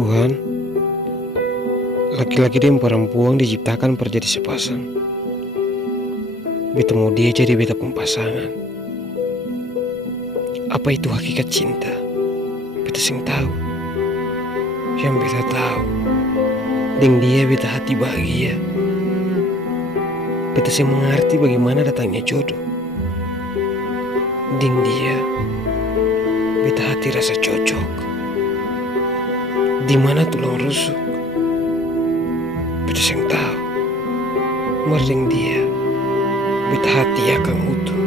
Tuhan, laki-laki dan perempuan diciptakan per jadi sepasang. Beta mau dia jadi beta pun pasangan. Apa itu hakikat cinta? Beta sing tahu. Yang beta tahu, dengan dia beta hati bahagia. Beta sing mengerti bagaimana datangnya jodoh. Dengan dia, beta hati rasa cocok. Di mana tulang rusuk? Beta sing tahu. Merdeng dia, beta hati akan utuh.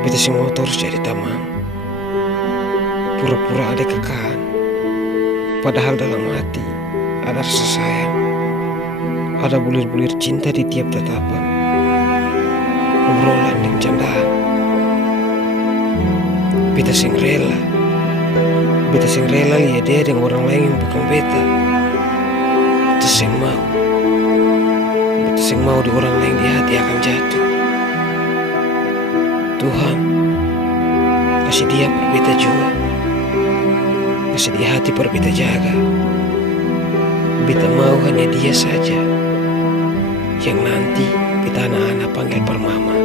Beta sing mau terus jadi teman. Pura-pura ada kekahan, padahal dalam hati ada rasa sayang. Ada bulir-bulir cinta di tiap tatapan, obrolan dan candaan. Beta sing rela lihat dia dengan orang lain yang bukan beta. Beta sing mau di orang lain di hati akan jatuh. Tuhan, kasih dia per beta juga, kasih dia hati per beta jaga. Beta mau hanya dia saja, yang nanti beta anak-anak panggil per mama.